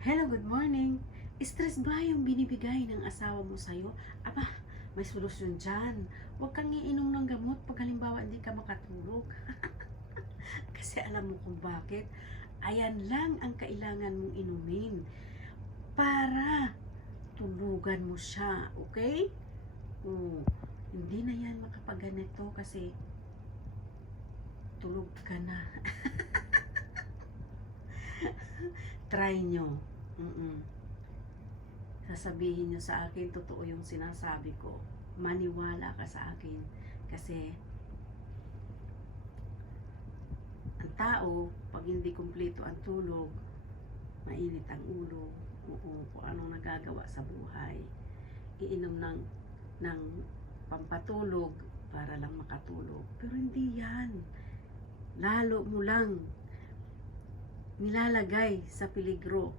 Hello, good morning. Stress ba yung binibigay ng asawa mo sa'yo? Aba, may solusyon dyan. Huwag kang iinom ng gamot pag halimbawa hindi ka makatulog. Kasi alam mo kung bakit. Ayan lang ang kailangan mong inumin para tulugan mo siya, okay? Hindi na yan makapagganito kasi tulog ka na. Try nyo. Sasabihin nyo sa akin, totoo yung sinasabi ko. Maniwala ka sa akin. Kasi, ang tao, pag hindi kumpleto ang tulog, mainit ang ulo, kung anong nagagawa sa buhay. Iinom ng pampatulog para lang makatulog. Pero hindi yan. Lalo mo lang nilalagay sa peligro